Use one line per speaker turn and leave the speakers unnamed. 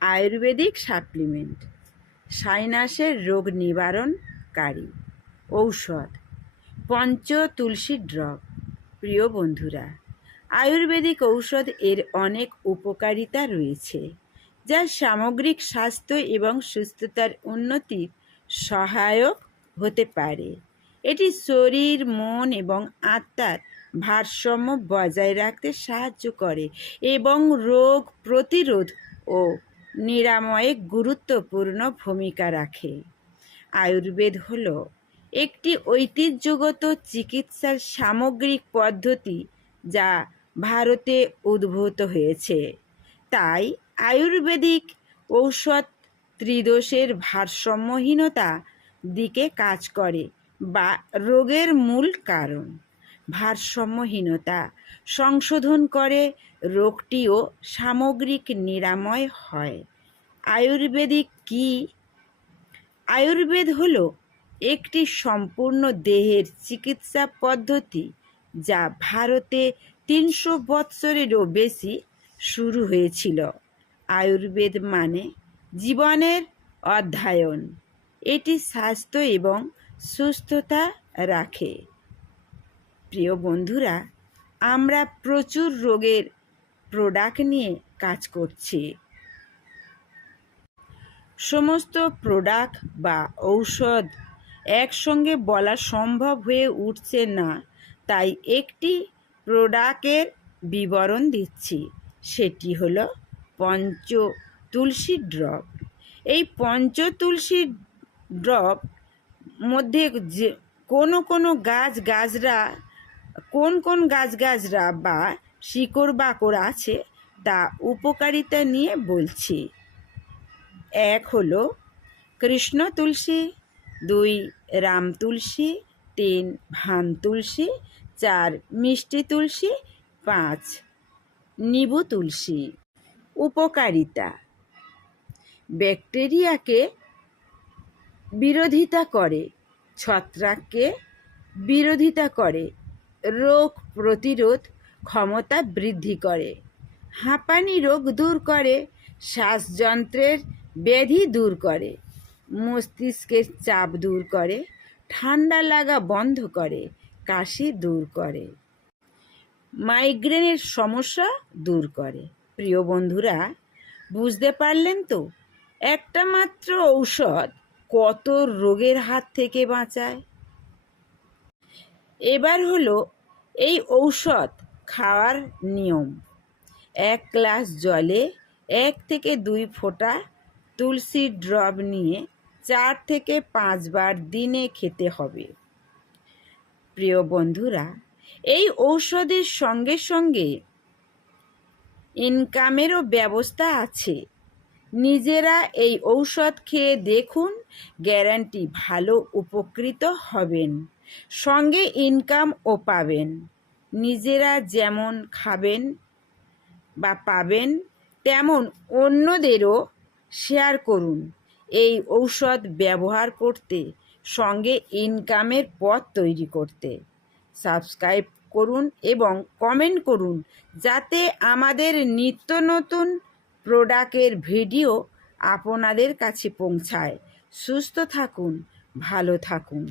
Ayurvedic supplement. সাইনাসের রোগ নিবারণকারী। ঔষধ। পঞ্চ তুলসী ড্রপ। প্রিয় বন্ধুরা, আয়ুর্বেদিক ঔষধ এর অনেক উপকারিতা রয়েছে, যা সামগ্রিক স্বাস্থ্য এবং সুস্থতার উন্নতির সহায়ক হতে পারে। এটি শরীর, মন এবং আত্মার ভারসাম্য বজায় রাখতে সাহায্য করে এবং রোগ প্রতিরোধ ও নিরাময়ে গুরুত্বপূর্ণ ভূমিকা রাখে। আয়ুর্বেদ হল একটি ঐতিহ্যগত চিকিৎসার সামগ্রিক পদ্ধতি যা ভারতে উদ্ভূত হয়েছে। তাই আয়ুর্বেদিক ঔষধ ত্রিদোষের ভারসাম্যহীনতা দিকে কাজ করে বা রোগের মূল কারণ। ভারসাম্যহীনতা। সংশোধন করে রোগটিও সামগ্রিক নিরাময় হয়। আয়ুর্বেদিক কি? আয়ুর্বেদ হল একটি সম্পূর্ণ দেহের চিকিৎসা পদ্ধতি যা ভারতে তিনশো বৎসরেরও বেশি শুরু হয়েছিল। আয়ুর্বেদ মানে জীবনের অধ্যয়ন। এটি স্বাস্থ্য এবং সুস্থতা রাখে। প্রিয় বন্ধুরা, আমরা প্রচুর রোগের প্রোডাক্ট নিয়ে কাজ করছি। সমস্ত প্রোডাক্ট বা ঔষধ একসঙ্গে বলা সম্ভব হয়ে উঠছে না, তাই একটি প্রোডাক্টের বিবরণ দিচ্ছি। সেটি হল পঞ্চ তুলসী ড্রপ এই পঞ্চ তুলসী ড্রপ মধ্যে যে কোনো কোনো গাছ গাছরা কোন কোন গাছ গাছরা বা শিকড় বাকড় আছে তা উপকারিতা নিয়ে বলছি। এক হলো কৃষ্ণ তুলসী, দুই রাম তুলসী, তিন ভান তুলসী, চার মিষ্টি তুলসী, পাঁচ নিবু তুলসী। উপকারিতা, ব্যাকটেরিয়াকে বিরোধিতা করে, ছত্রাককে বিরোধিতা করে রোগ প্রতিরোধ ক্ষমতা বৃদ্ধি করে। হাঁপানি রোগ দূর করে, শ্বাসযন্ত্রের ব্যাধি দূর করে, মস্তিষ্কের চাপ দূর করে, ঠান্ডা লাগা বন্ধ করে, কাশি দূর করে, মাইগ্রেনের সমস্যা দূর করে। প্রিয় বন্ধুরা, বুঝতে পারলেন তো? একটা মাত্র ঔষধ কত রোগের হাত থেকে বাঁচায়? এবার হলো এই ঔষধ খাওয়ার নিয়ম। এক গ্লাস জলে এক থেকে দুই ফোঁটা তুলসী ড্রপ নিয়ে চার থেকে পাঁচবার দিনে খেতে হবে। প্রিয় বন্ধুরা, এই ঔষধের সঙ্গে সঙ্গে ইনকামেরও ব্যবস্থা আছে। নিজেরা এই ঔষধ খেয়ে দেখুন, গ্যারান্টি ভালো উপকৃত হবেন। সঙ্গে ইনকামও পাবেন। নিজেরা যেমন খাবেন বা পাবেন, তেমন অন্যদেরও শেয়ার করুন। এই ঔষধ ব্যবহার করতে, সঙ্গে ইনকামের পথ তৈরি করতে। সাবস্ক্রাইব করুন এবং কমেন্ট করুন যাতে আমাদের নিত্য নতুন প্রোডাক্টের ভিডিও আপনাদের কাছে পৌঁছায়। সুস্থ থাকুন, ভালো থাকুন।